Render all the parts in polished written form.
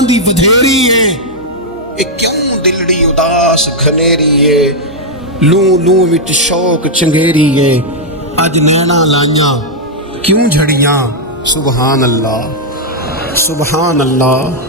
ਮਿੱਤਰਾਂ ਦੀ ਵਧੇਰੀ ਏ, ਇਹ ਕਿਉਂ ਦਿਲੜੀ ਉਦਾਸ ਖਨੇਰੀ ਏ, ਲੂ ਲੂ ਵਿੱਚ ਸ਼ੌਕ ਚੰਗੇਰੀ ਏ, ਅੱਜ ਨੈਣਾ ਲਾਈਆਂ ਕਿਉਂ ਝੜੀਆਂ, ਸੁਬਹਾਨ ਅੱਲਾਹ ਸੁਬਹਾਨ ਅੱਲਾਹ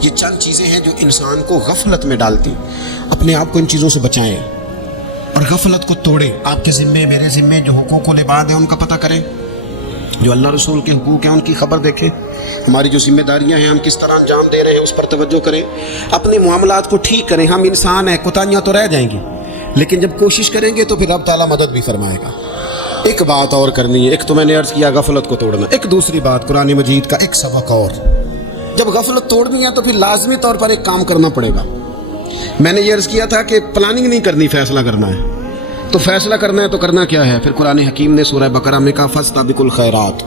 یہ چند چیزیں ہیں جو انسان کو غفلت میں ڈالتی. اپنے آپ کو ان چیزوں سے بچائیں اور غفلت کو توڑیں. آپ کے ذمے میرے ذمے جو حقوق و العباد ہیں ان کا پتہ کریں, جو اللہ رسول کے حقوق ہیں ان کی خبر دیکھیں. ہماری جو ذمہ داریاں ہیں ہم کس طرح انجام دے رہے ہیں اس پر توجہ کریں. اپنے معاملات کو ٹھیک کریں. ہم انسان ہیں, کوتاہیاں تو رہ جائیں گی, لیکن جب کوشش کریں گے تو پھر رب تعالیٰ مدد بھی فرمائے گا. ایک بات اور کرنی ہے, ایک تو میں نے عرض کیا غفلت کو توڑنا, ایک دوسری بات قرآن مجید کا ایک سبق اور. جب غفلت توڑنی ہے تو پھر لازمی طور پر ایک کام کرنا پڑے گا. میں نے یہ عرض کیا تھا کہ پلاننگ نہیں کرنی, فیصلہ کرنا ہے. تو فیصلہ کرنا ہے تو کرنا کیا ہے؟ پھر قرآن حکیم نے سورہ بقرہ میں کہا فاستبقوا الخیرات,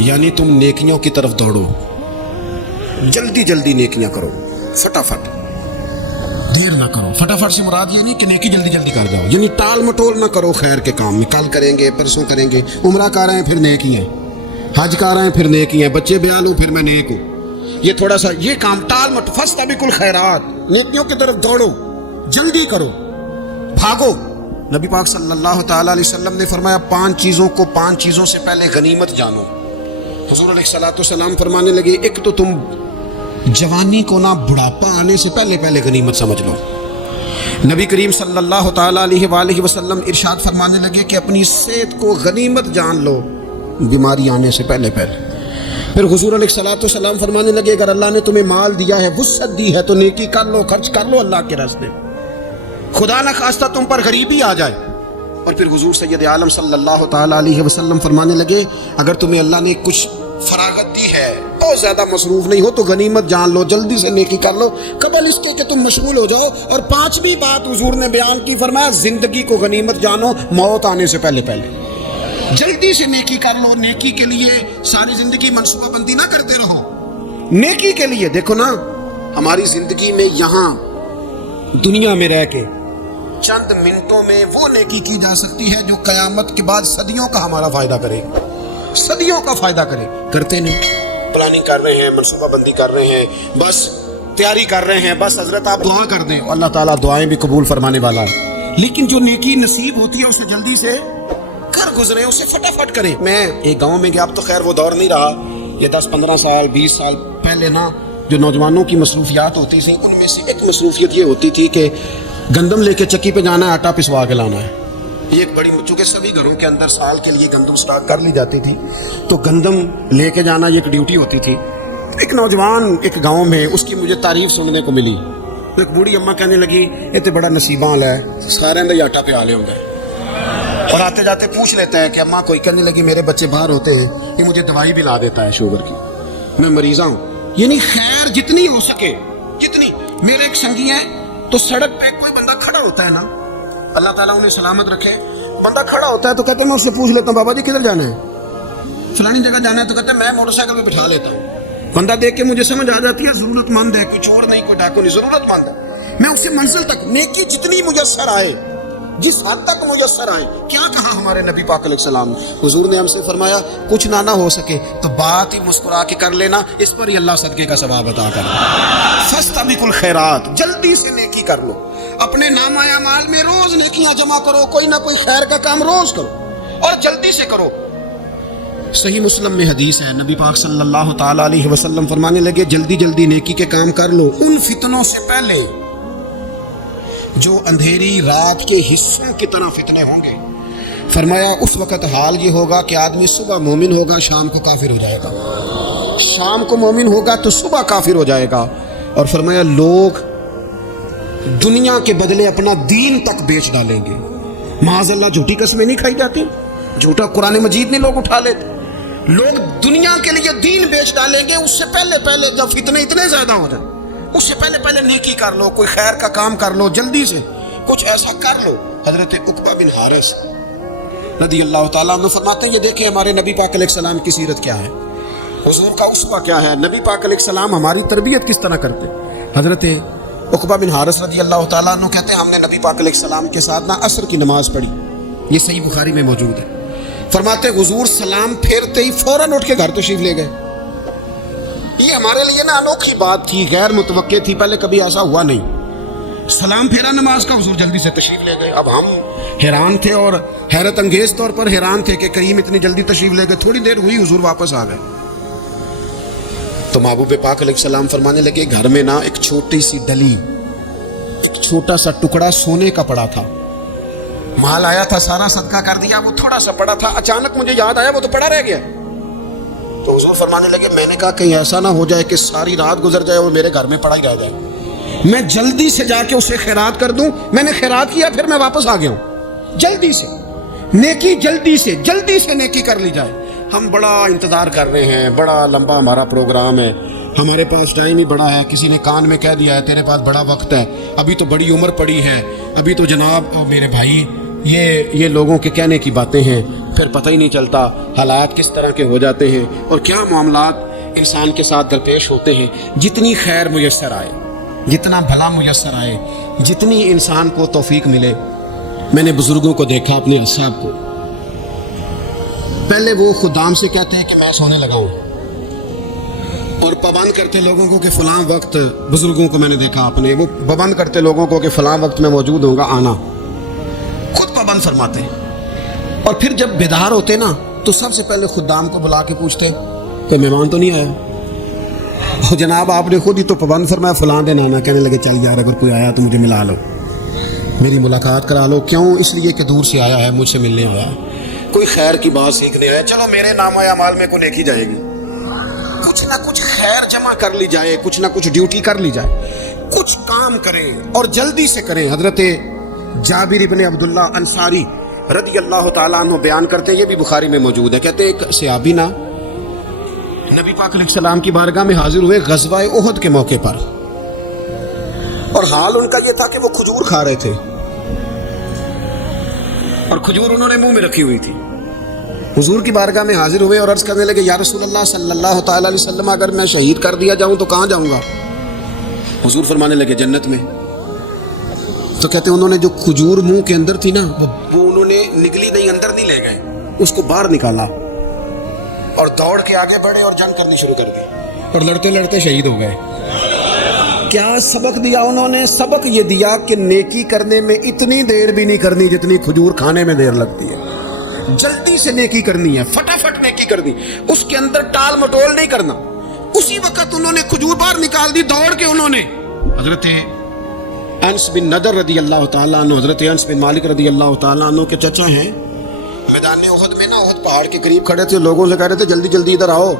یعنی تم نیکیوں کی طرف دوڑو, جلدی جلدی نیکیاں کرو, فٹافٹ, دیر نہ کرو. فٹافٹ سے مراد یہ نہیں کہ نیکی جلدی جلدی کر جاؤ, یعنی ٹال مٹول نہ کرو خیر کے کام میں. کل کریں گے, پرسوں کریں گے, عمرہ کر رہے ہیں پھر نیکی ہیں, حج کر رہے ہیں پھر نیکی ہیں, بچے بیال ہوں پھر میں نیک ہوں. یہ تھوڑا سا یہ کام ٹال مٹ. فاستبقوا الخیرات, نیکیوں کی طرف دوڑو, جلدی کرو, بھاگو. نبی پاک صلی اللہ تعالیٰ علیہ وسلم نے فرمایا 5 چیزوں سے پہلے غنیمت جانو. حضور علیہ الصلوۃ والسلام فرمانے لگے ایک تو تم جوانی کو نہ بڑھاپا آنے سے پہلے غنیمت سمجھ لو. نبی کریم صلی اللہ تعالیٰ علیہ وآلہ وسلم ارشاد فرمانے لگے کہ اپنی صحت کو غنیمت جان لو, بیماری آنے سے پہلے. پھر حضور علیہ الصلوۃ والسلام فرمانے لگے اگر اللہ نے تمہیں مال دیا ہے, وسعت دی ہے, تو نیکی کر لو, خرچ کر لو اللہ کے راستے. خدا نہ خواستہ تم پر غریبی آ جائے. اور پھر حضور سید عالم صلی اللہ تعالیٰ علیہ وسلم فرمانے لگے اگر تمہیں اللہ نے کچھ فراغت دی ہے, بہت زیادہ مصروف نہیں ہو, تو غنیمت جان لو, جلدی سے نیکی کر لو قبل اس کے کہ تم مشغول ہو جاؤ. اور 5ویں بات حضور نے بیان کی, فرمایا زندگی کو غنیمت جانو, موت آنے سے پہلے جلدی سے نیکی کر لو. نیکی کے لیے ساری زندگی منصوبہ بندی نہ کرتے رہو. نیکی کے لیے دیکھو نا, ہماری زندگی میں یہاں دنیا میں رہ کے چند منٹوں میں وہ نیکی کی جا سکتی ہے جو قیامت کے بعد صدیوں کا ہمارا فائدہ کرے, صدیوں کا فائدہ کرے. کرتے نہیں, پلاننگ کر رہے ہیں, منصوبہ بندی کر رہے ہیں, بس تیاری کر رہے ہیں, بس حضرت آپ دعا کر دیں, اللہ تعالیٰ دعائیں بھی قبول فرمانے والا ہے. لیکن جو نیکی نصیب ہوتی ہے اسے جلدی سے کر گزرے, اسے فٹافٹ کریں. میں ایک گاؤں میں گیا, اب تو خیر وہ دور نہیں رہا, یہ 10-15 سال 20 سال پہلے نا جو نوجوانوں کی مصروفیات ہوتی تھیں ان میں سے ایک مصروفیت یہ ہوتی تھی کہ گندم لے کے چکی پہ جانا ہے, آٹا پسوا کے لانا ہے. یہ ایک بڑی, چونکہ سبھی گھروں کے اندر سال کے لیے گندم سٹاک کر لی جاتی تھی, تو گندم لے کے جانا یہ ایک ڈیوٹی ہوتی تھی. ایک نوجوان ایک گاؤں میں, اس کی مجھے تعریف سننے کو ملی. ایک بوڑھی اماں کہنے لگی یہ تو بڑا نصیباں والا ہے, سارے اندر آٹا پہ آلے ہوں گے. اور آتے جاتے پوچھ لیتے ہیں کہ اماں, کوئی کہنے لگی میرے بچے باہر ہوتے ہیں, یہ مجھے دوائی بھی لا دیتا ہے شوگر کی, میں مریضہ ہوں. یعنی خیر جتنی ہو سکے جتنی. میرے ایک سنگی ہیں, تو سڑک پہ کوئی بندہ کھڑا ہوتا ہے نا, اللہ تعالیٰ انہیں سلامت رکھے, بندہ کھڑا ہوتا ہے تو کہتے ہیں میں اس سے پوچھ لیتا ہوں بابا جی کدھر جانا ہے, فلانی جگہ جانا ہے, تو کہتے ہیں میں موٹر سائیکل پہ بٹھا لیتا ہوں. بندہ دیکھ کے مجھے سمجھ آ جاتی ہے ضرورت مند ہے, کوئی چور نہیں, کوئی ڈاکو نہیں, ضرورت مند ہے. میں اسے منزل تک نیکی جتنی میسر آئے, جس حد تک میسر آئے. کیا کہا ہمارے نبی پاک علیہ السلام, حضور نے ہم سے فرمایا کچھ نہ ہو سکے تو بات ہی مسکرا کے کر لینا, اس پر ہی اللہ صدقے کا ثواب عطا کر. فاستبقوا الخیرات, جلدی سے نیکی کر لو. اپنے نامہ اعمال میں روز نیکیاں جمع کرو, کوئی نہ کوئی خیر کا کام روز کرو اور جلدی سے کرو. صحیح مسلم میں حدیث ہے, نبی پاک صلی اللہ تعالیٰ علیہ وسلم فرمانے لگے جلدی جلدی نیکی کے کام کر لو ان فتنوں سے پہلے جو اندھیری رات کے حصوں کی طرح فتنے ہوں گے. فرمایا اس وقت حال یہ ہوگا کہ آدمی صبح مومن ہوگا, شام کو کافر ہو جائے گا, شام کو مومن ہوگا تو صبح کافر ہو جائے گا. اور فرمایا لوگ دنیا کے بدلے اپنا دین تک بیچ ڈالیں گے. معاذ اللہ جھوٹی قسمیں نہیں کھائی جاتی, جھوٹا قرآن مجید نہیں لوگ اٹھا لیتے. لوگ دنیا کے لیے دین بیچ ڈالیں گے. اس سے پہلے جب فتنے اتنے زیادہ ہو جائیں, اس سے پہلے نیکی کر لو, کوئی خیر کا کام کر لو, جلدی سے کچھ ایسا کر لو. حضرت عقبہ بن حارث رضی اللہ تعالیٰ عنہ فرماتے ہیں یہ دیکھیں ہمارے نبی پاک علیہ السلام کی سیرت کیا ہے, حضور کا اسوہ کیا ہے, نبی پاک علیہ السلام ہماری تربیت کس طرح کرتے. حضرت عقبہ بن حارث رضی اللہ تعالیٰ عنہ کہتے ہیں ہم نے نبی پاک علیہ السلام کے ساتھ عصر کی نماز پڑھی, یہ صحیح بخاری میں موجود ہے. فرماتے حضور سلام پھیرتے ہی فوراً اٹھ کے گھر تشریف لے گئے. یہ ہمارے لیے نا انوکھی بات تھی, غیر متوقع تھی, پہلے کبھی ایسا ہوا نہیں. سلام پھیرا نماز کا, حضور جلدی سے تشریف لے گئے. اب ہم حیران تھے اور حیرت انگیز طور پر حیران تھے کہ کریم اتنی جلدی تشریف لے گئے. تھوڑی دیر ہوئی حضور واپس آ گئے. تو محبوب پاک علیہ السلام فرمانے لگے گھر میں نا ایک چھوٹی سی ڈلی، ایک چھوٹا سا ٹکڑا سونے کا پڑا تھا، مال آیا تھا سارا صدقہ کر دیا، وہ تھوڑا سا پڑا تھا، اچانک مجھے یاد آیا وہ تو پڑا رہ گیا۔ تو حضور فرمانے لگے میں نے کہا کہیں ایسا نہ ہو جائے کہ ساری رات گزر جائے اور میرے گھر میں پڑا ہی رہ جائے، میں جلدی سے جا کے اسے خیرات کر دوں۔ میں نے خیرات کیا پھر میں واپس آ گیا ہوں، جلدی سے نیکی، جلدی سے نیکی کر لی جائے۔ ہم بڑا انتظار کر رہے ہیں، بڑا لمبا ہمارا پروگرام ہے، ہمارے پاس ٹائم ہی بڑا ہے، کسی نے کان میں کہہ دیا ہے تیرے پاس بڑا وقت ہے، ابھی تو بڑی عمر پڑی ہے، ابھی تو جناب میرے بھائی یہ لوگوں کے کہنے کی باتیں ہیں، پھر پتہ ہی نہیں چلتا حالات کس طرح کے ہو جاتے ہیں اور کیا معاملات انسان کے ساتھ درپیش ہوتے ہیں۔ جتنی خیر میسر آئے، جتنا بھلا میسر آئے، جتنی انسان کو توفیق ملے۔ میں نے بزرگوں کو دیکھا، اپنے اصحاب کو، پہلے وہ خدام سے کہتے ہیں کہ میں سونے لگا ہوں، اور پابند کرتے لوگوں کو کہ فلاں وقت، بزرگوں کو میں نے دیکھا اپنے، وہ پابند کرتے لوگوں کو کہ فلاں وقت میں موجود ہوں گا، آنا، خود پابند فرماتے ہیں۔ اور پھر جب بیدار ہوتے نا تو سب سے پہلے خدام کو بلا کے پوچھتے کہ مہمان تو نہیں آیا؟ جناب آپ نے خود ہی تو پابند فرمایا فلاں دن آنا، کہنے لگے چل یار اگر کوئی آیا تو مجھے ملا لو، میری ملاقات کرا لو۔ کیوں؟ اس لیے کہ دور سے آیا ہے، مجھ سے ملنے آیا ہے، کوئی خیر کی بات سیکھنے آیا، چلو میرے نامہ اعمال میں کو نیکی جائے گی، کچھ نہ کچھ خیر جمع کر لی جائے، کچھ نہ کچھ ڈیوٹی کر لی جائے، کچھ کام کریں اور جلدی سے کریں۔ حضرت جابر ابن عبداللہ انصاری رضی اللہ تعالیٰ عنہ بیان کرتے ہیں، یہ بھی بخاری میں موجود ہے، کہتے ہیں ایک صحابی نا نبی پاک علیہ السلام کی بارگاہ میں حاضر ہوئے غزوہ احد کے موقع پر، اور حال ان کا یہ تھا کہ وہ کھجور کھا رہے تھے، اور کھجور انہوں نے منہ میں رکھی ہوئی تھی۔ حضور کی بارگاہ میں حاضر ہوئے اور عرض کرنے لگے یا رسول اللہ صلی اللہ تعالیٰ علیہ وسلم اگر میں شہید کر دیا جاؤں تو کہاں جاؤں گا؟ حضور فرمانے لگے جنت میں۔ تو کہتے ہیں انہوں نے جو کھجور منہ کے اندر تھی نا وہ انہوں نے نگلی نہیں، اندر نہیں لے گئے، اس کو باہر نکالا اور دوڑ کے آگے بڑھے اور جنگ کرنی شروع کر دی، اور لڑتے لڑتے شہید ہو گئے۔ کیا سبق دیا انہوں نے؟ سبق یہ دیا کہ نیکی کرنے میں اتنی دیر بھی نہیں کرنی جتنی کھجور کھانے میں دیر لگتی ہے، جلدی سے نیکی کرنی ہے، فٹافٹ نیکی کرنی، اس کے اندر ٹال مٹول نہیں کرنا۔ اسی وقت انہوں نے کھجور باہر نکال دی، دوڑ کے انہوں نے حضرت انس بن نضر رضی اللہ تعالیٰ عنہ، حضرت انس بن مالک رضی اللہ تعالیٰ عنہ کے چچا ہیں، میدان احد میں نا احد پہاڑ کے قریب کھڑے تھے، لوگوں سے کہہ رہے تھے جلدی جلدی ادھر آؤ،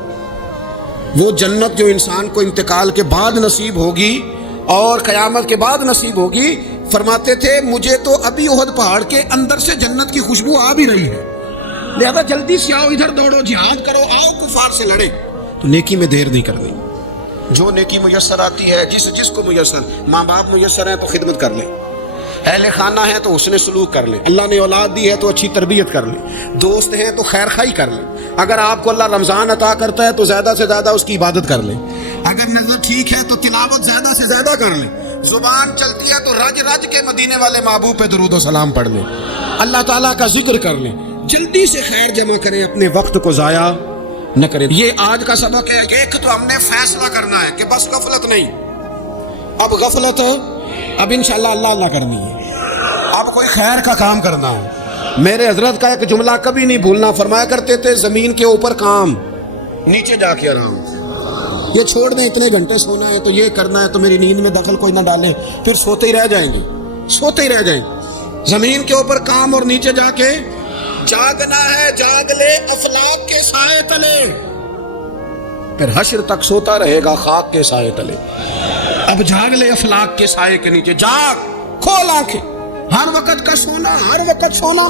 وہ جنت جو انسان کو انتقال کے بعد نصیب ہوگی اور قیامت کے بعد نصیب ہوگی، فرماتے تھے مجھے تو ابھی احد پہاڑ کے اندر سے جنت کی خوشبو آ بھی رہی ہے، لہذا جلدی سے آؤ، ادھر دوڑو، جہاد کرو، آؤ کفار سے لڑے۔ تو نیکی میں دیر نہیں کرنی، جو نیکی میسر آتی ہے، جس کو میسر، ماں باپ میسر ہیں تو خدمت کر لیں، اہل خانہ ہیں تو حسن سلوک کر لیں، اللہ نے اولاد دی ہے تو اچھی تربیت کر لیں، دوست ہیں تو خیر خائی کر لیں، اگر آپ کو اللہ رمضان عطا کرتا ہے تو زیادہ سے زیادہ اس کی عبادت کر لیں، اگر نظر ٹھیک ہے تو تلاوت زیادہ سے زیادہ کر لیں، زبان چلتی ہے تو رج رج کے مدینے والے محبوب پہ درود و سلام پڑھ لیں، اللہ تعالیٰ کا ذکر کر لیں، جلدی سے خیر جمع کریں، اپنے وقت کو ضائع نہ کریں۔ یہ آج کا سبق ہے کہ ایک تو ہم نے فیصلہ کرنا ہے کہ بس غفلت نہیں، اب غفلت اب انشاءاللہ اللہ اللہ کرنی ہے، اب کوئی خیر کا کام کرنا ہے۔ میرے حضرت کا ایک جملہ کبھی نہیں بھولنا، فرمایا کرتے تھے زمین کے اوپر کام، نیچے جا کے آرام، یہ چھوڑ دیں اتنے گھنٹے سونا ہے تو یہ کرنا ہے تو میری نیند میں دخل کوئی نہ ڈالے، پھر سوتے ہی رہ جائیں گے، سوتے ہی رہ جائیں گے۔ زمین کے اوپر کام اور نیچے جا کے جاگنا ہے، جاگ لے افلاک کے سائے تلے، پھر حشر تک سوتا رہے گا خاک کے سائے تلے۔ اب جاگ لے افلاک کے سائے کے نیچے، جاگ، کھول آنکھیں، ہر وقت کا سونا، ہر وقت سونا،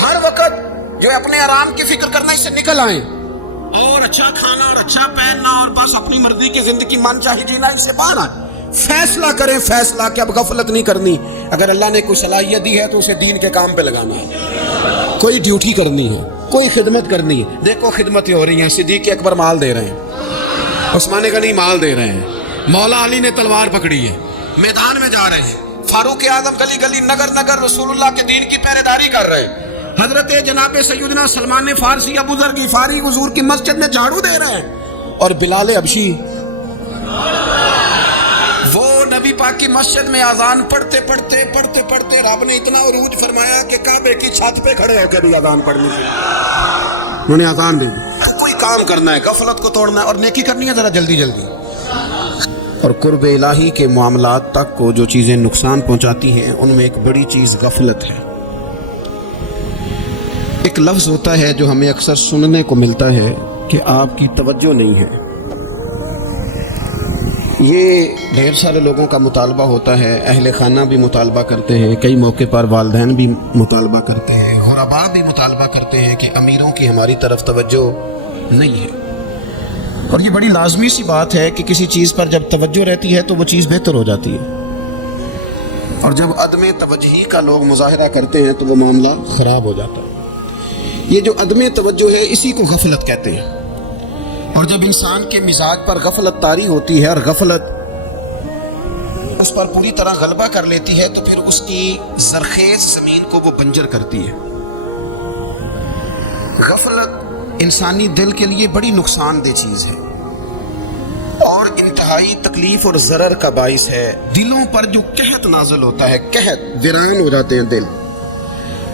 ہر وقت جو اپنے آرام کی فکر کرنا، اس سے نکل آئیں، اور اچھا کھانا اور اچھا پہننا اور بس اپنی مرضی کی زندگی من چاہی جینا، اس سے باہر آئیں، فیصلہ کریں، فیصلہ کہ اب غفلت نہیں کرنی، اگر اللہ نے کوئی صلاحیت دی ہے تو اسے دین کے کام پہ لگانا ہے، کوئی ڈیوٹی کرنی ہے، کوئی خدمت کرنی ہے۔ دیکھو خدمتیں ہو رہی ہیں، صدیق اکبر مال دے رہے ہیں، عثمان غنی مال دے رہے ہیں، مولا علی نے تلوار پکڑی ہے، میدان میں جا رہے ہیں، فاروق اعظم گلی گلی نگر نگر رسول اللہ کے دین کی پہرے داری کر رہے ہیں، حضرت جناب سیدنا سلمان فارسی ابو ذر غفاری حضور کی مسجد میں جھاڑو دے رہے ہیں، اور بلال حبشی وہ نبی پاک کی مسجد میں اذان پڑھتے پڑھتے پڑھتے پڑھتے رب نے اتنا عروج فرمایا کہ کعبے کی چھت پہ کھڑے ہو کے بھی اذان پڑھنی تھی۔ انہوں نے اذان بھی دی. کوئی کام کرنا ہے, غفلت کو توڑنا ہے اور نیکی کرنی ہے ذرا جلدی جلدی. اور قرب الہی کے معاملات تک کو جو چیزیں نقصان پہنچاتی ہیں ان میں ایک بڑی چیز غفلت ہے. ایک لفظ ہوتا ہے جو ہمیں اکثر سننے کو ملتا ہے کہ آپ کی توجہ نہیں ہے. یہ ڈھیر سارے لوگوں کا مطالبہ ہوتا ہے, اہل خانہ بھی مطالبہ کرتے ہیں, کئی موقع پر والدین بھی مطالبہ کرتے ہیں, غرباء بھی مطالبہ کرتے ہیں کہ امیروں کی ہماری طرف توجہ نہیں ہے. اور یہ بڑی لازمی سی بات ہے کہ کسی چیز پر جب توجہ رہتی ہے تو وہ چیز بہتر ہو جاتی ہے, اور جب عدم توجہی کا لوگ مظاہرہ کرتے ہیں تو وہ معاملہ خراب ہو جاتا ہے. یہ جو عدم توجہ ہے اسی کو غفلت کہتے ہیں. اور جب انسان کے مزاج پر غفلت طاری ہوتی ہے اور غفلت اس پر پوری طرح غلبہ کر لیتی ہے تو پھر اس کی زرخیز زمین کو وہ بنجر کرتی ہے. غفلت انسانی دل کے لیے بڑی نقصان دہ چیز ہے اور انتہائی تکلیف اور ضرر کا باعث ہے. دلوں پر جو قحط نازل ہوتا ہے, قحط ویران ہو جاتے ہیں دل,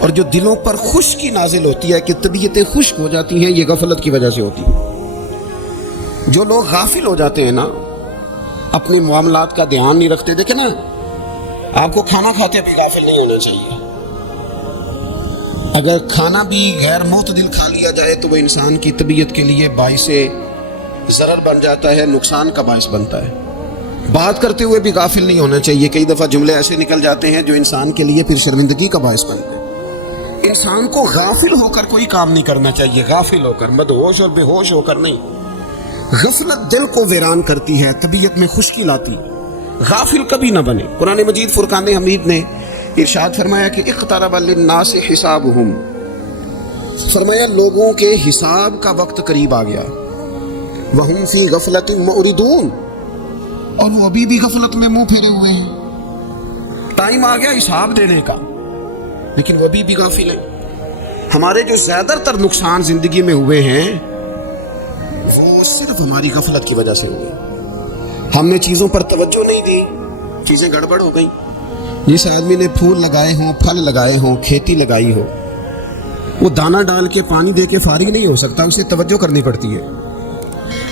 اور جو دلوں پر خشکی نازل ہوتی ہے کہ طبیعتیں خشک ہو جاتی ہیں, یہ غفلت کی وجہ سے ہوتی ہے. جو لوگ غافل ہو جاتے ہیں نا, اپنے معاملات کا دھیان نہیں رکھتے, دیکھیں نا آپ کو کھانا کھاتے بھی غافل نہیں ہونا چاہیے. اگر کھانا بھی غیر معتدل کھا لیا جائے تو وہ انسان کی طبیعت کے لیے باعث ضرر بن جاتا ہے, نقصان کا باعث بنتا ہے. بات کرتے ہوئے بھی غافل نہیں ہونا چاہیے, کئی دفعہ جملے ایسے نکل جاتے ہیں جو انسان کے لیے پھر شرمندگی کا باعث بنتے ہیں. انسان کو غافل ہو کر کوئی کام نہیں کرنا چاہیے, غافل ہو کر, مدہوش اور بے ہوش ہو کر نہیں. غفلت دل کو ویران کرتی ہے, طبیعت میں خشکی لاتی. غافل کبھی نہ بنے. قرآن مجید فرقان حمید نے ارشاد فرمایا کہ اقترب للناس حسابہم, فرمایا لوگوں کے حساب کا وقت قریب آ گیا. وہم فی غفلت معرضون, اور وہ ابھی بھی غفلت میں منہ پھیرے ہوئے ہیں. ٹائم آ گیا حساب دینے کا, لیکن وہ ابھی بھی غافل ہیں. ہمارے جو زیادہ تر نقصان زندگی میں ہوئے ہیں وہ صرف ہماری غفلت کی وجہ سے ہوئے. ہم نے چیزوں پر توجہ نہیں دی, چیزیں گڑبڑ ہو گئی. جس آدمی نے پھول لگائے ہوں, پھل لگائے ہوں, کھیتی لگائی ہو, وہ دانہ ڈال کے پانی دے کے فارغ نہیں ہو سکتا, اسے توجہ کرنی پڑتی ہے.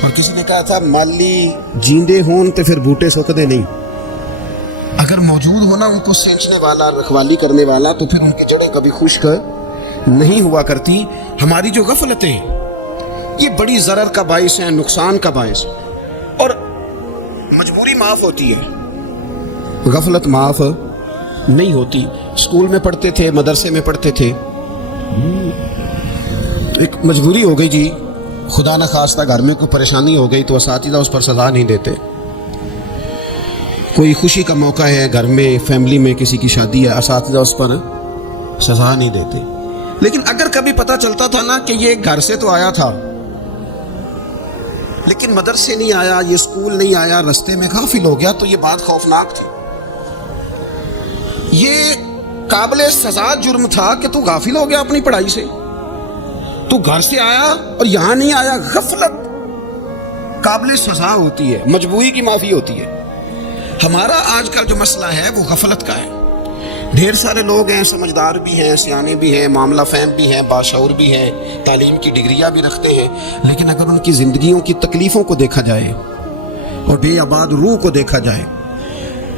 اور کسی نے کہا تھا مالی جیندے ہون تو پھر بوٹے سوکھتے نہیں. اگر موجود ہونا ان کو سینچنے والا, رکھوالی کرنے والا, تو پھر ان کی جڑیں کبھی خشک نہیں ہوا کرتی. ہماری جو غفلتیں یہ بڑی ضرر کا باعث ہیں, نقصان کا باعث. اور مجبوری معاف ہوتی ہے, غفلت معاف نہیں ہوتی. اسکول میں پڑھتے تھے, مدرسے میں پڑھتے تھے, تو ایک مجبوری ہو گئی جی, خدا نہ خواستہ گھر میں کوئی پریشانی ہو گئی تو اساتذہ اس پر سزا نہیں دیتے. کوئی خوشی کا موقع ہے گھر میں, فیملی میں کسی کی شادی ہے, اساتذہ اس پر سزا نہیں دیتے. لیکن اگر کبھی پتہ چلتا تھا نا کہ یہ گھر سے تو آیا تھا لیکن مدرسے نہیں آیا, یہ اسکول نہیں آیا, رستے میں غافل ہو گیا, تو یہ بات خوفناک تھی. یہ قابل سزا جرم تھا کہ تو غافل ہو گیا اپنی پڑھائی سے. تو گھر سے آیا اور یہاں نہیں آیا, غفلت قابل سزا ہوتی ہے, مجبوری کی معافی ہوتی ہے. ہمارا آج کل جو مسئلہ ہے وہ غفلت کا ہے. ڈھیر سارے لوگ ہیں, سمجھدار بھی ہیں, سیانے بھی ہیں, معاملہ فہم بھی ہیں, باشعور بھی ہیں, تعلیم کی ڈگریاں بھی رکھتے ہیں, لیکن اگر ان کی زندگیوں کی تکلیفوں کو دیکھا جائے اور بے آباد روح کو دیکھا جائے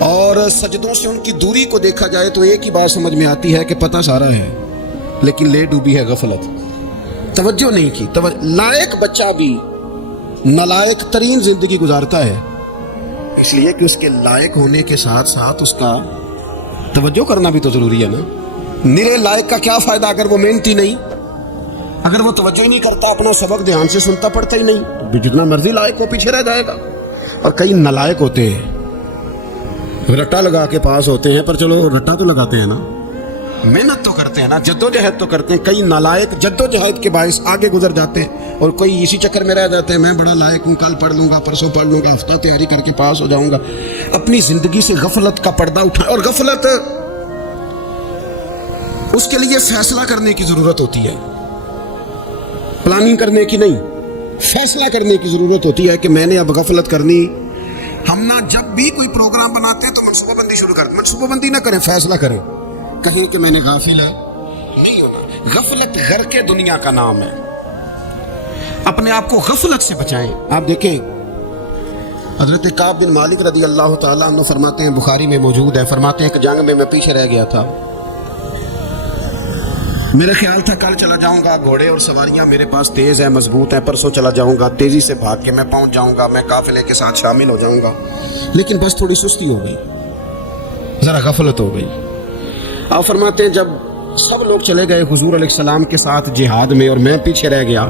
اور سجدوں سے ان کی دوری کو دیکھا جائے تو ایک ہی بات سمجھ میں آتی ہے کہ پتہ سارا ہے لیکن لے ڈوبی ہے غفلت, توجہ نہیں کی. لائق بچہ بھی نالائق ترین زندگی گزارتا ہے, اس لیے کہ اس کے لائق ہونے کے ساتھ ساتھ اس کا توجہ کرنا بھی تو ضروری ہے نا. نرے لائق کا کیا فائدہ اگر وہ محنتی نہیں, اگر وہ توجہ ہی نہیں کرتا, اپنا سبق دھیان سے سنتا پڑھتا ہی نہیں, تو جتنا مرضی لائق ہو پیچھے رہ جائے گا. اور کئی نالائق ہوتے ہیں, رٹا لگا کے پاس ہوتے ہیں, پر چلو رٹا تو لگاتے ہیں نا, محنت تو کرتے ہیں نا, جدوجہد تو کرتے ہیں. کئی نالائق جدوجہد کے باعث آگے گزر جاتے ہیں اور کوئی اسی چکر میں رہ جاتے ہیں, میں بڑا لائق ہوں, کل پڑھ لوں گا, پرسوں پڑھ لوں گا, ہفتہ تیاری کر کے پاس ہو جاؤں گا. اپنی زندگی سے غفلت کا پردہ اٹھا. اور غفلت اس کے لیے فیصلہ کرنے کی ضرورت ہوتی ہے, پلاننگ کرنے کی نہیں, فیصلہ کرنے کی ضرورت ہوتی ہے کہ میں نے اب غفلت کرنی. ہم نہ جب بھی کوئی پروگرام بناتے ہیں تو منصوبہ بندی شروع کرتے, منصوبہ بندی نہ کریں, فیصلہ کریں, کہیں کہ میں نے غافل ہے نہیں ہونا. غفلت غرق دنیا کا نام ہے. اپنے آپ کو غفلت سے بچائیں. آپ دیکھیں حضرت کعب بن مالک رضی اللہ تعالیٰ عنہ فرماتے ہیں، بخاری میں موجود ہے، فرماتے ہیں کہ جنگ میں پیچھے رہ گیا تھا. میرا خیال تھا کل چلا جاؤں گا، گھوڑے اور سواریاں میرے پاس تیز ہیں، مضبوط ہیں، پرسوں چلا جاؤں گا، تیزی سے بھاگ کے میں پہنچ جاؤں گا، میں قافلے کے ساتھ شامل ہو جاؤں گا. لیکن بس تھوڑی سستی ہو گئی، ذرا غفلت ہو گئی. آپ فرماتے ہیں جب سب لوگ چلے گئے حضور علیہ السلام کے ساتھ جہاد میں اور میں پیچھے رہ گیا،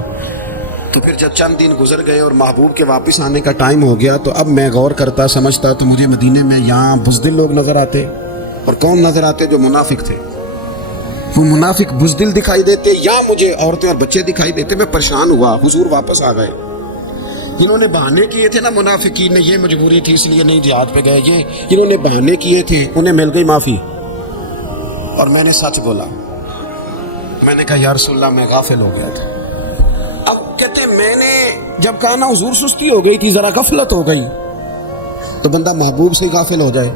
تو پھر جب چند دن گزر گئے اور محبوب کے واپس آنے کا ٹائم ہو گیا، تو اب میں غور کرتا سمجھتا تو مجھے مدینے میں یہاں بزدل لوگ نظر آتے. اور کون نظر آتے؟ جو منافق تھے. وہ منافق بزدل دکھائی دیتے یا مجھے عورتیں اور بچے دکھائی دیتے. میں پریشان ہوا. حضور واپس آ گئے. جنہوں نے بہانے کیے تھے نا منافقین نے، یہ مجبوری تھی اس لیے نہیں جہاد پہ گئے، یہ جنہوں نے بہانے کیے تھے انہیں مل گئی معافی. اور میں نے سچ بولا، میں نے کہا یا رسول اللہ میں غافل ہو گیا تھا. اب کہتے میں نے جب کہا نا حضور سستی ہو گئی تھی، ذرا غفلت ہو گئی. تو بندہ محبوب سے غافل ہو جائے،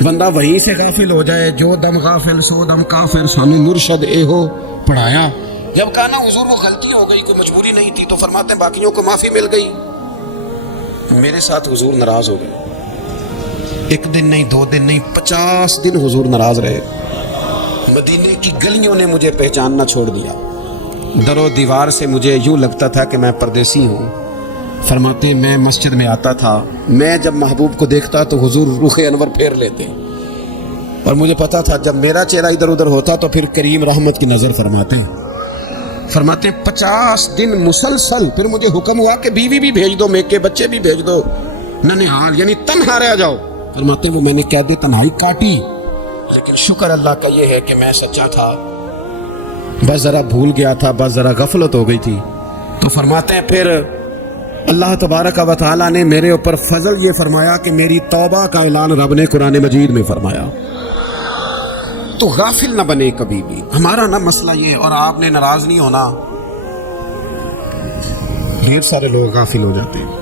بندہ وہیں سے غافل ہو جائے. جو دم غافل سو دم کافر، سانو مرشد اے ہو پڑھایا. جب کہا نا حضور وہ غلطی ہو گئی، کوئی مجبوری نہیں تھی، تو فرماتے ہیں باقیوں کو معافی مل گئی. میرے ساتھ حضور ناراض ہو گئے. ایک دن نہیں، 2 دن نہیں، 50 دن حضور ناراض رہے. مدینے کی گلیوں نے مجھے پہچاننا چھوڑ دیا. در و دیوار سے مجھے یوں لگتا تھا کہ میں پردیسی ہوں. فرماتے میں مسجد میں آتا تھا، میں جب محبوب کو دیکھتا تو حضور رخ انور پھیر لیتے، اور مجھے پتا تھا جب میرا چہرہ ادھر ادھر ہوتا تو پھر کریم رحمت کی نظر فرماتے 50 دن مسلسل. پھر مجھے حکم ہوا کہ بیوی بھی بھیج دو، میکے بچے بھی بھیج دو، ننہال یعنی تنہا رہ جاؤ. فرماتے وہ میں نے قید تنہائی کاٹی، لیکن شکر اللہ کا یہ ہے کہ میں سچا تھا، بس ذرا بھول گیا تھا، بس ذرا غفلت ہو گئی تھی. تو فرماتے ہیں پھر اللہ تبارک و تعالیٰ نے میرے اوپر فضل یہ فرمایا کہ میری توبہ کا اعلان رب نے قرآن مجید میں فرمایا. تو غافل نہ بنے کبھی بھی. ہمارا نہ مسئلہ یہ، اور آپ نے ناراض نہیں ہونا، ڈھیر سارے لوگ غافل ہو جاتے ہیں،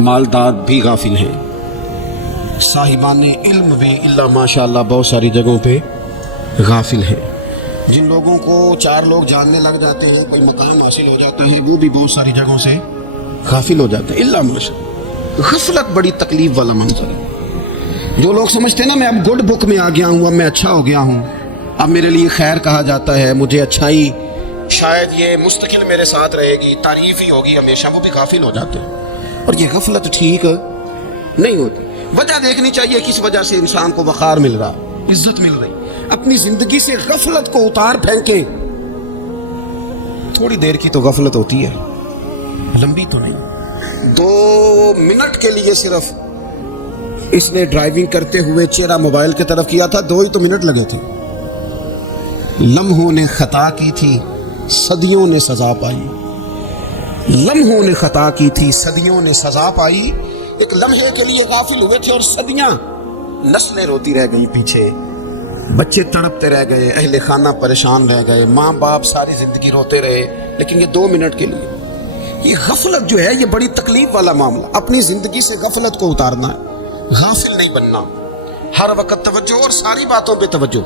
مالدار بھی غافل ہیں، صاحبان علم بھی اللہ ماشاء اللہ بہت ساری جگہوں پہ غافل ہیں. جن لوگوں کو 4 لوگ جاننے لگ جاتے ہیں، کوئی مقام حاصل ہو جاتا ہے، وہ بھی بہت ساری جگہوں سے غافل ہو جاتے ہیں. اللہ ماشاء اللہ غفلت بڑی تکلیف والا منظر ہے. جو لوگ سمجھتے ہیں نا میں اب گڈ بک میں آ گیا ہوں، اب میں اچھا ہو گیا ہوں، اب میرے لیے خیر کہا جاتا ہے، مجھے اچھائی شاید یہ مستقل میرے ساتھ رہے گی، تعریف ہی ہوگی ہمیشہ، وہ بھی غافل ہو جاتے ہیں. اور یہ غفلت ٹھیک نہیں ہوتی. وجہ دیکھنی چاہیے کس وجہ سے انسان کو وقار مل رہا، عزت مل رہی. اپنی زندگی سے غفلت کو اتار پھینکیں. تھوڑی دیر کی تو غفلت ہوتی ہے، لمبی تو نہیں. 2 منٹ کے لیے صرف اس نے ڈرائیونگ کرتے ہوئے چہرہ موبائل کی طرف کیا تھا، 2 ہی تو منٹ لگے تھے. لمحوں نے خطا کی تھی، صدیوں نے سزا پائی. لمحوں نے خطا کی تھی، صدیوں نے سزا پائی. ایک لمحے کے لیے غافل ہوئے تھے اور صدیاں، نسلیں روتی رہ گئی پیچھے، بچے تڑپتے رہ گئے، اہل خانہ پریشان رہ گئے، ماں باپ ساری زندگی روتے رہے. لیکن یہ 2 منٹ کے لیے. یہ غفلت جو ہے یہ بڑی تکلیف والا معاملہ. اپنی زندگی سے غفلت کو اتارنا ہے، غافل نہیں بننا. ہر وقت توجہ اور ساری باتوں پہ توجہ.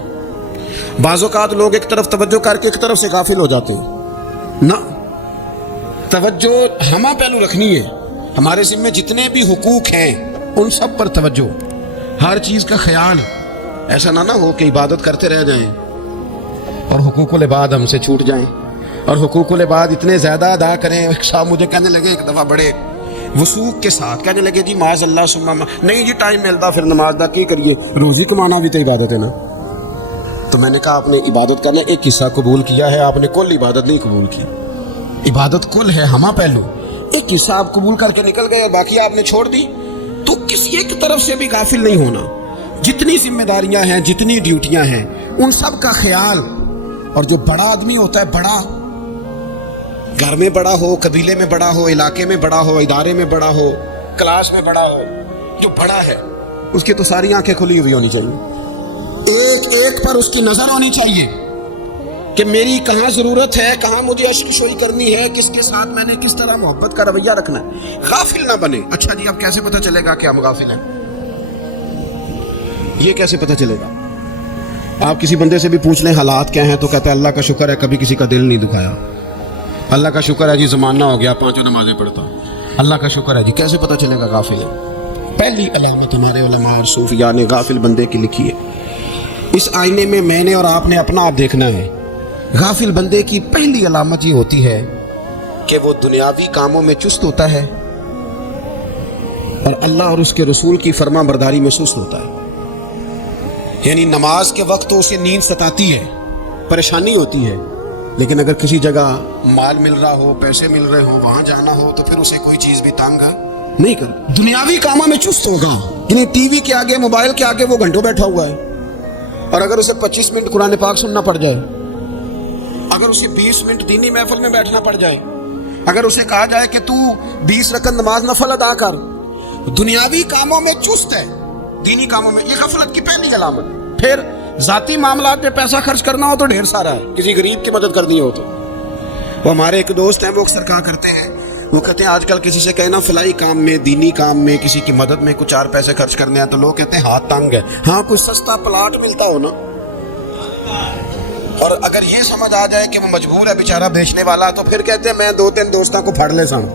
بعض اوقات لوگ ایک طرف توجہ کر کے ایک طرف سے غافل ہو جاتے ہیں. نہ، توجہ ہمہ پہلو رکھنی ہے. ہمارے ذمہ جتنے بھی حقوق ہیں ان سب پر توجہ، ہر چیز کا خیال. ایسا نہ ہو کہ عبادت کرتے رہ جائیں اور حقوق العباد ہم سے چھوٹ جائیں، اور حقوق العباد اتنے زیادہ ادا کریں. ایک صاحب مجھے کہنے لگے ایک دفعہ بڑے وثوق کے ساتھ کہنے لگے جی معاذ اللہ سبحان نہیں جی ٹائم ملتا پھر نماز دا کی کریے، روزی کمانا بھی تو عبادت ہے نا. تو میں نے کہا آپ نے عبادت کرنا ایک حصہ قبول کیا ہے، آپ نے کل عبادت نہیں قبول کی. عبادت کل ہے، ہمہ پہلو. ایک حصہ آپ قبول کر کے نکل گئے اور باقی آپ نے چھوڑ دی. تو کسی ایک طرف سے بھی غافل نہیں ہونا. جتنی ذمہ داریاں ہیں، جتنی ڈیوٹیاں ہیں، ان سب کا خیال. اور جو بڑا آدمی ہوتا ہے، بڑا گھر میں بڑا ہو، قبیلے میں بڑا ہو، علاقے میں بڑا ہو، ادارے میں بڑا ہو، کلاس میں بڑا ہو، جو بڑا ہے اس کی تو ساری آنکھیں کھلی ہوئی ہونی چاہیے. ایک ایک پر اس کی نظر ہونی چاہیے کہ میری کہاں ضرورت ہے، کہاں مجھے اشک شوئی کرنی ہے، کس کے ساتھ میں نے کس طرح محبت کا رویہ رکھنا ہے. غافل نہ بنے. اچھا جی اب کیسے پتہ چلے گا کہ ہم غافل ہیں؟ یہ کیسے پتہ چلے گا؟ آپ کسی بندے سے بھی پوچھ لیں حالات کیا ہیں تو کہتا ہے اللہ کا شکر ہے کبھی کسی کا دل نہیں دکھایا، اللہ کا شکر ہے جی زمانہ ہو گیا 5 نمازیں پڑھتا ہوں، اللہ کا شکر ہے جی۔ کیسے پتہ چلے گا غافل ہے؟ پہلی علامت ہمارے علماء اور صوفیاء نے غافل بندے کی لکھی ہے۔ اس آئینے میں نے اور آپ نے اپنا آپ دیکھنا ہے۔ غافل بندے کی پہلی علامت یہ ہوتی ہے کہ وہ دنیاوی کاموں میں چست ہوتا ہے اور اللہ اور اس کے رسول کی فرما برداری میں سست ہوتا ہے۔ یعنی نماز کے وقت تو اسے نیند ستاتی ہے، پریشانی ہوتی ہے، لیکن اگر کسی جگہ مال مل رہا ہو، پیسے مل رہے ہو، وہاں جانا ہو تو پھر اسے کوئی چیز بھی تنگ نہیں کر۔ دنیاوی کاموں میں چست ہوگا، یعنی ٹی وی کے آگے، موبائل کے آگے وہ گھنٹوں بیٹھا ہوا ہے، اور اگر اسے 25 منٹ قرآن پاک سننا پڑ جائے، اگر اسے 20 منٹ دینی محفل میں بیٹھنا پڑ جائے، اگر اسے کہا جائے کہ تو 20 رکعت نماز نفل ادا کر، دنیاوی کاموں میں چست ہے، دینی کاموں میں، یہ غفلت کی پہلی علامت۔ پھر ذاتی معاملات میں پیسہ خرچ کرنا ہو تو ڈھیر سارا ہے، کسی غریب کی مدد کرنی ہو تو۔ وہ ہمارے ایک دوست ہیں، وہ اکثر کہا کرتے ہیں، وہ کہتے ہیں آج کل کسی سے کہنا فلائی کام میں، دینی کام میں کسی کی مدد میں کچھ 4 پیسے خرچ کرنے ہیں تو لوگ کہتے ہیں ہاتھ تنگ ہے۔ ہاں کوئی سستا پلاٹ ملتا ہو نا، اور اگر یہ سمجھ آ جائے کہ وہ مجبور ہے بیچارہ بیچنے والا، تو پھر کہتے ہیں میں 2-3 دوستوں کو پھڑ لے سن۔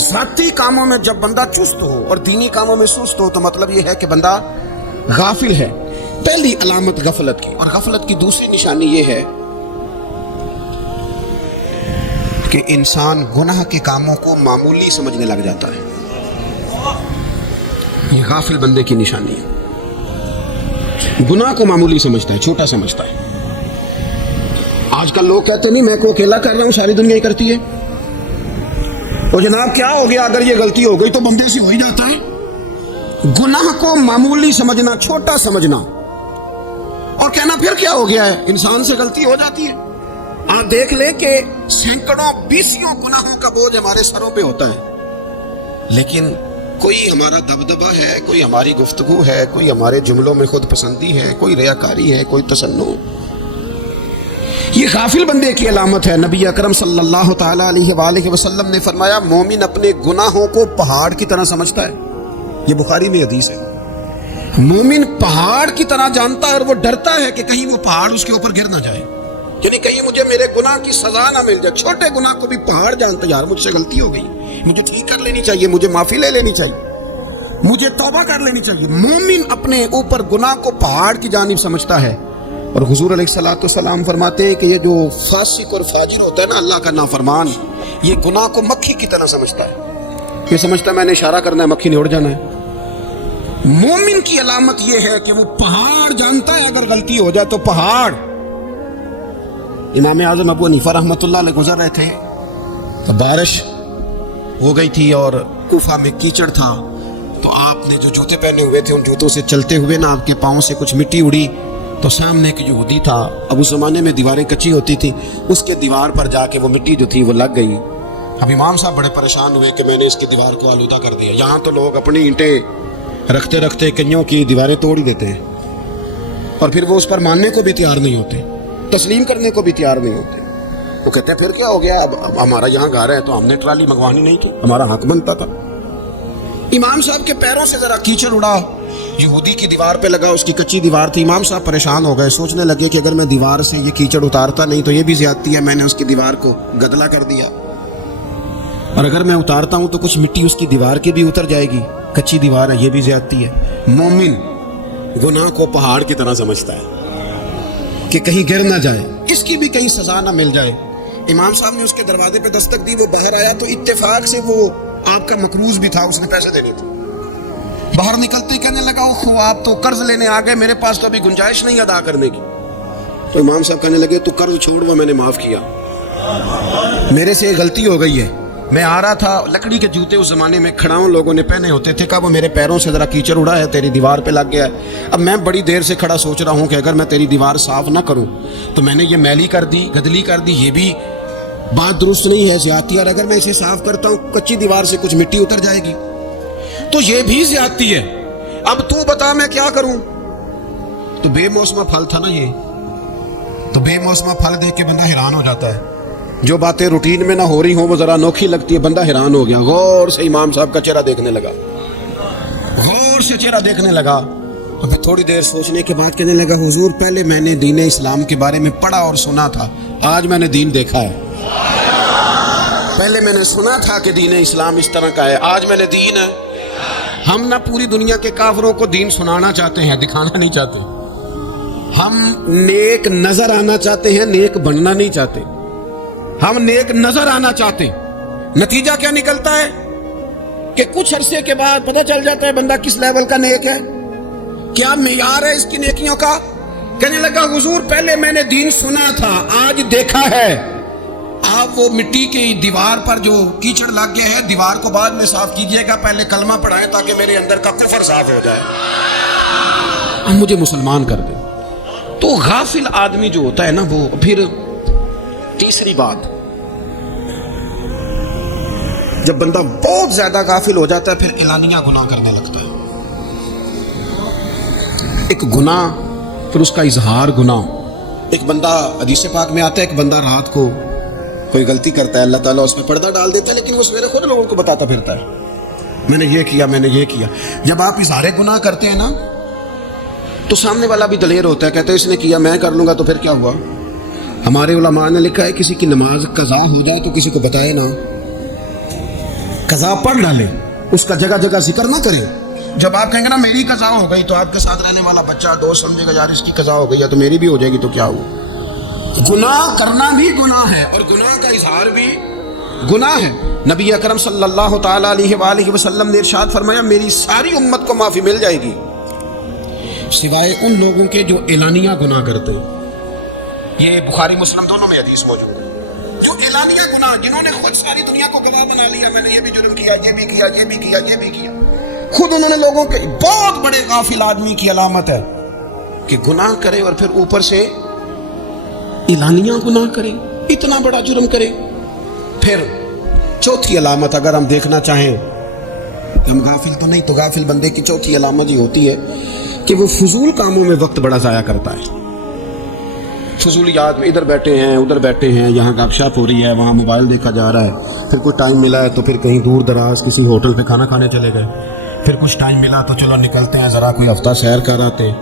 ذاتی کاموں میں جب بندہ چست ہو اور دینی کاموں میں سست ہو تو مطلب یہ ہے کہ بندہ غافل ہے۔ پہلی علامت غفلت کی۔ اور غفلت کی دوسری نشانی یہ ہے کہ انسان گناہ کے کاموں کو معمولی سمجھنے لگ جاتا ہے، یہ غافل بندے کی نشانی ہے۔ گناہ کو معمولی سمجھتا ہے، چھوٹا سمجھتا ہے۔ آج کل لوگ کہتے نہیں میں کو اکیلا کر رہا ہوں، ساری دنیا ہی کرتی ہے۔ اور جناب کیا ہو گیا، اگر یہ غلطی ہو گئی تو بندے سے ہو ہی جاتا ہے۔ گناہ کو معمولی سمجھنا، چھوٹا سمجھنا، اور کہنا پھر کیا ہو گیا ہے، انسان سے غلطی ہو جاتی ہے۔ آپ دیکھ لیں کہ سینکڑوں بیسیوں گناہوں کا بوجھ ہمارے سروں پہ ہوتا ہے، لیکن کوئی ہمارا دبدبہ ہے، کوئی ہماری گفتگو ہے، کوئی ہمارے جملوں میں خود پسندی ہے، کوئی ریاکاری ہے، کوئی تصنع۔ یہ غافل بندے کی علامت ہے۔ نبی اکرم صلی اللہ تعالی علیہ وآلہ وسلم نے فرمایا مومن اپنے گناہوں کو پہاڑ کی طرح سمجھتا ہے، یہ بخاری میں حدیث ہے۔ مومن پہاڑ کی طرح جانتا ہے اور وہ ڈرتا ہے کہ کہیں وہ پہاڑ اس کے اوپر گر نہ جائے، یعنی کہیں مجھے میرے گناہ کی سزا نہ مل جائے۔ چھوٹے گناہ کو بھی پہاڑ جانتا ہے، یار مجھ سے غلطی ہو گئی، مجھے ٹھیک کر لینی چاہیے، مجھے معافی لے لینی چاہیے، مجھے توبہ کر لینی چاہیے۔ مومن اپنے اوپر گناہ کو پہاڑ کی جانب سمجھتا ہے۔ اور حضور علیہ الصلوۃ والسلام فرماتے ہیں کہ یہ جو فاسق اور فاجر ہوتا ہے نا، اللہ کا نافرمان، یہ گناہ کو مکھی کی طرح سمجھتا ہے، یہ سمجھتا ہے میں نے اشارہ کرنا ہے مکھی نے اڑ جانا ہے۔ مومن کی علامت یہ ہے کہ وہ پہاڑ جانتا ہے، اگر غلطی ہو جائے تو پہاڑ۔ امام اعظم ابو حنیفہ رحمۃ اللہ علیہ گزر رہے تھے تو بارش ہو گئی تھی اور کوفہ میں کیچڑ تھا، تو آپ نے جو جوتے پہنے ہوئے تھے ان جوتوں سے چلتے ہوئے نا آپ کے پاؤں سے کچھ مٹی اڑی، تو سامنے ایک یہودی تھا، اب اس زمانے میں دیواریں کچی ہوتی تھی، اس کے دیوار پر جا کے وہ مٹی جو تھی وہ لگ گئی۔ اب امام صاحب بڑے پریشان ہوئے کہ میں نے اس کی دیوار کو آلودہ کر دیا۔ یہاں تو لوگ اپنی اینٹیں رکھتے رکھتے کئیوں کی دیواریں توڑ ہی دیتے ہیں، اور پھر وہ اس پر ماننے کو بھی تیار نہیں ہوتے، تسلیم کرنے کو بھی تیار نہیں ہوتے۔ وہ کہتے ہیں پھر کیا ہو گیا، اب ہمارا یہاں گھر ہے تو ہم نے ٹرالی منگوانی نہیں تھی، ہمارا حق بنتا تھا۔ امام صاحب کے پیروں سے ذرا کیچڑ اڑا، یہودی کی دیوار پہ لگا، اس کی کچی دیوار تھی۔ امام صاحب پریشان ہو گئے، سوچنے لگے کہ اگر میں دیوار سے یہ کیچڑ اتارتا نہیں تو یہ بھی زیادتی ہے، میں نے اس کی دیوار کو گدلا کر دیا، اور اگر میں اتارتا ہوں تو کچھ مٹی اس کی دیوار کی بھی اتر جائے گی، کچی دیوار ہے، یہ بھی زیادتی ہے۔ مومن گناہ کو پہاڑ کی طرح سمجھتا ہے کہ کہیں گر نہ جائے، اس کی بھی کہیں سزا نہ مل جائے۔ امام صاحب نے اس کے دروازے پہ دستک دی، وہ باہر آیا تو اتفاق سے وہ آپ کا مقروض بھی تھا، اس نے پیسے دینے تھے۔ باہر نکلتے کہنے لگا اوہ آپ تو قرض لینے آ گئے، میرے پاس تو ابھی گنجائش نہیں ادا کرنے کی۔ تو امام صاحب کہنے لگے تو قرض چھوڑ، وہ میں نے معاف کیا، میرے سے غلطی ہو گئی ہے، میں آ رہا تھا، لکڑی کے جوتے اس زمانے میں کھڑاؤں لوگوں نے پہنے ہوتے تھے، کہا وہ میرے پیروں سے ذرا کیچڑ اڑا ہے، تیری دیوار پہ لگ گیا ہے۔ اب میں بڑی دیر سے کھڑا سوچ رہا ہوں کہ اگر میں تیری دیوار صاف نہ کروں تو میں نے یہ میلی کر دی، گدلی کر دی، یہ بھی بات درست نہیں ہے، زیادتی، اور اگر میں اسے صاف کرتا ہوں کچی دیوار سے کچھ مٹی اتر جائے گی تو یہ بھی زیادتی ہے، اب تو بتا میں کیا کروں۔ تو بے موسمہ پھل تھا نا یہ، تو بے موسمہ پھل دیکھ کے بندہ حیران ہو جاتا ہے، جو باتیں روٹین میں نہ ہو رہی ہوں وہ ذرا انوکھی لگتی ہے، بندہ حیران ہو گیا، غور سے امام صاحب کا چہرہ دیکھنے لگا، غور سے چہرہ دیکھنے لگا، تھوڑی دیر سوچنے کے بعد کہنے لگا حضور پہلے میں نے دین اسلام کے بارے میں پڑھا اور سنا تھا، آج میں نے دین دیکھا ہے۔ پہلے میں نے سنا تھا کہ دین اسلام اس طرح کا ہے، آج میں نے دین ہے۔ ہم نہ پوری دنیا کے کافروں کو دین سنانا چاہتے ہیں، دکھانا نہیں چاہتے۔ ہم نیک نظر آنا چاہتے ہیں، نیک بننا نہیں چاہتے۔ ہم نیک نظر آنا چاہتے ہیں، نتیجہ کیا نکلتا ہے کہ کچھ عرصے کے بعد پتہ چل جاتا ہے بندہ کس لیول کا نیک ہے، کیا معیار ہے اس کی نیکیوں کا۔ کہنے لگا حضور پہلے میں نے دین سنا تھا، آج دیکھا ہے۔ آپ وہ مٹی کی دیوار پر جو کیچڑ لگ گیا ہے، دیوار کو بعد میں صاف کیجئے گا، پہلے کلمہ پڑھائیں تاکہ میرے اندر کا کفر صاف ہو جائے، اب مجھے مسلمان کر دیں۔ تو غافل آدمی جو ہوتا ہے نا، وہ پھر تیسری بات، جب بندہ بہت زیادہ غافل ہو جاتا ہے پھر اعلانیہ گناہ کرنے لگتا ہے۔ ایک گناہ پھر اس کا اظہار گناہ۔ ایک بندہ حدیث پاک میں آتا ہے، ایک بندہ رات کو کوئی غلطی کرتا ہے، اللہ تعالیٰ اس میں پردہ ڈال دیتا ہے، لیکن وہ سویرے خود لوگوں کو بتاتا پھرتا ہے میں نے یہ کیا، میں نے یہ کیا۔ جب آپ اظہار گناہ کرتے ہیں نا تو سامنے والا بھی دلیر ہوتا ہے، کہتا ہے اس نے کیا میں کر لوں گا، تو پھر کیا ہوا؟ ہمارے علماء نے لکھا ہے کسی کی نماز قضا ہو جائے تو کسی کو بتائے نہ، قضا پڑھ ڈالے، اس کا جگہ جگہ ذکر نہ کرے۔ جب آپ کہیں گے نا میری قضا ہو گئی تو آپ کے ساتھ رہنے والا بچہ دوست سمجھے گا یار اس کی قضا ہو گئی ہے تو میری بھی ہو جائے گی، تو کیا ہوا؟ گناہ کرنا بھی گناہ ہے اور گناہ کا اظہار بھی گناہ ہے۔ نبی اکرم صلی اللہ تعالیٰ علیہ وآلہ وسلم نے ارشاد فرمایا میری ساری امت کو معافی مل جائے گی سوائے ان لوگوں کے جو اعلانیہ گناہ کرتے ہیں۔ یہ بخاری مسلم دونوں میں حدیث موجود ہے۔ جو اعلانیہ گناہ، جنہوں نے خود ساری دنیا کو گواہ بنا لیا، میں نے یہ بھی جرم کیا، یہ بھی کیا، یہ بھی کیا، یہ بھی کیا، خود انہوں نے لوگوں کے، بہت بڑے غافل آدمی کی علامت ہے کہ گناہ کرے اور پھر اوپر سے اعلانیہ گناہ کرے، اتنا بڑا جرم کرے۔ پھر چوتھی علامت اگر ہم دیکھنا چاہیں، ہم غافل تو نہیں، تو غافل بندے کی چوتھی علامت یہ ہوتی ہے کہ وہ فضول کاموں میں وقت بڑا ضائع کرتا ہے۔ فضولیات میں ادھر بیٹھے ہیں ادھر بیٹھے ہیں، یہاں گپ شپ ہو رہی ہے، وہاں موبائل دیکھا جا رہا ہے، پھر کوئی ٹائم ملا ہے تو پھر کہیں دور دراز کسی ہوٹل پہ کھانا کھانے چلے گئے، پھر کچھ ٹائم ملا تو چلو نکلتے ہیں ذرا کوئی ہفتہ سیر کر آتے ہیں،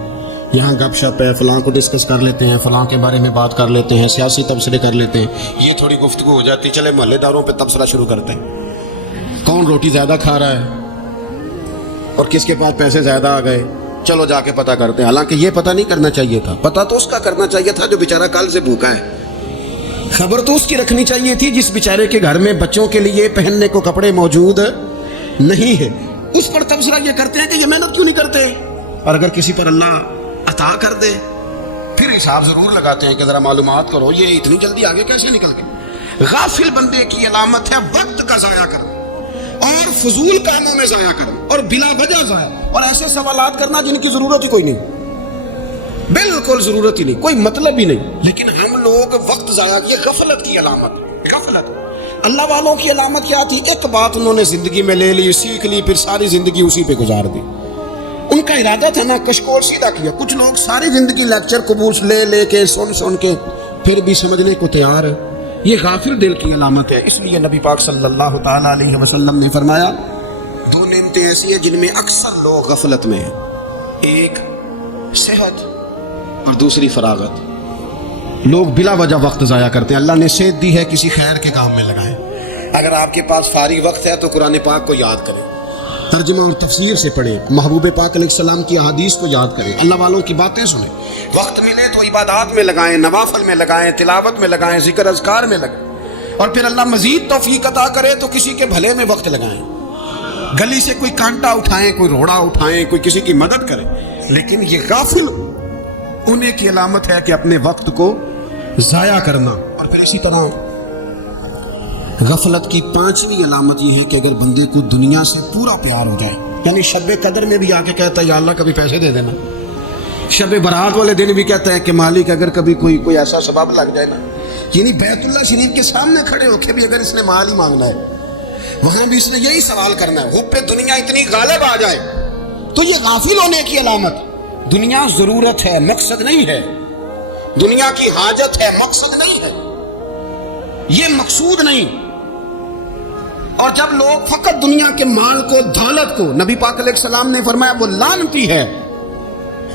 یہاں گپ شپ ہے، فلاں کو ڈسکس کر لیتے ہیں، فلاں کے بارے میں بات کر لیتے ہیں، سیاسی تبصرے کر لیتے ہیں، یہ تھوڑی گفتگو ہو جاتی، چلے محلے داروں پہ تبصرہ شروع کرتے ہیں، کون روٹی زیادہ کھا رہا ہے اور کس کے پاس پیسے زیادہ آ گئے، چلو جا کے پتہ کرتے ہیں۔ حالانکہ یہ پتہ نہیں کرنا چاہیے تھا، پتہ تو اس کا کرنا چاہیے تھا جو بیچارہ کل سے بھوکا ہے، خبر تو اس کی رکھنی چاہیے تھی جس بیچارے کے گھر میں بچوں کے لیے پہننے کو کپڑے موجود نہیں ہے، اس پر تبصرہ یہ کرتے ہیں کہ یہ محنت کیوں نہیں کرتے، اور اگر کسی پر اللہ عطا کر دے پھر حساب ضرور لگاتے ہیں کہ ذرا معلومات کرو یہ اتنی جلدی آگے کیسے نکل گئے۔ غافل بندے کی علامت ہے وقت کا ضائع کرنا اور فضول کاموں میں ضائع کرنا اور بلا وجہ ضائع، اور ایسے سوالات کرنا جن کی ضرورت ہی کوئی نہیں، بالکل ضرورت ہی نہیں، کوئی مطلب ہی نہیں، لیکن ہم لوگ وقت ضائع کیے۔ غفلت کی علامت، غفلت۔ اللہ والوں کی علامت کیا تھی؟ ایک بات انہوں نے زندگی میں لے لی، سیکھ لی، پھر ساری زندگی اسی پہ گزار دی۔ ان کا ارادہ تھا نا کشکول سیدھا کیا۔ کچھ لوگ ساری زندگی لیکچر قبول لے کے سن کے پھر بھی سمجھنے کو تیار ہے، یہ غافل دل کی علامت ہے۔ اس لیے نبی پاک صلی اللہ تعالیٰ علیہ وسلم نے فرمایا دو نعمتیں ایسی ہیں جن میں اکثر لوگ غفلت میں ہیں، ایک صحت اور دوسری فراغت۔ لوگ بلا وجہ وقت ضائع کرتے ہیں۔ اللہ نے صحت دی ہے کسی خیر کے کام میں لگائیں۔ اگر آپ کے پاس فارغ وقت ہے تو قرآن پاک کو یاد کریں، ترجمہ اور تفسیر سے پڑھیں، محبوب پاک علیہ السلام کی احادیث کو یاد کریں، اللہ والوں کی باتیں سنیں۔ وقت ملے تو عبادات میں لگائیں، نوافل میں لگائیں، تلاوت میں لگائیں، ذکر اذکار میں لگائیں، اور پھر اللہ مزید توفیق عطا کرے تو کسی کے بھلے میں وقت لگائیں، گلی سے کوئی کانٹا اٹھائیں، کوئی روڑا اٹھائیں، کوئی کسی کی مدد کریں۔ لیکن یہ غافل انہیں کی علامت ہے کہ اپنے وقت کو ضائع کرنا۔ اور پھر اسی طرح غفلت کی پانچویں علامت یہ ہے کہ اگر بندے کو دنیا سے پورا پیار ہو جائے، یعنی شب قدر میں بھی آ کے کہتا ہے یا اللہ کبھی پیسے دے دینا، شب برات والے دن بھی کہتا ہے کہ مالک اگر کبھی کوئی ایسا سبب لگ جائے نا، یعنی بیت اللہ شریف کے سامنے کھڑے ہو کے بھی اگر اس نے مال ہی مانگنا ہے وہاں بھی اس نے یہی سوال کرنا ہے، حب پہ دنیا اتنی غالب آ جائے تو یہ غافل ہونے کی علامت۔ دنیا ضرورت ہے، مقصد نہیں ہے، دنیا کی حاجت ہے، مقصد نہیں ہے، یہ مقصود نہیں۔ اور جب لوگ فقط دنیا کے مال کو، دولت کو، نبی پاک علیہ السلام نے فرمایا وہ لعنتی ہے،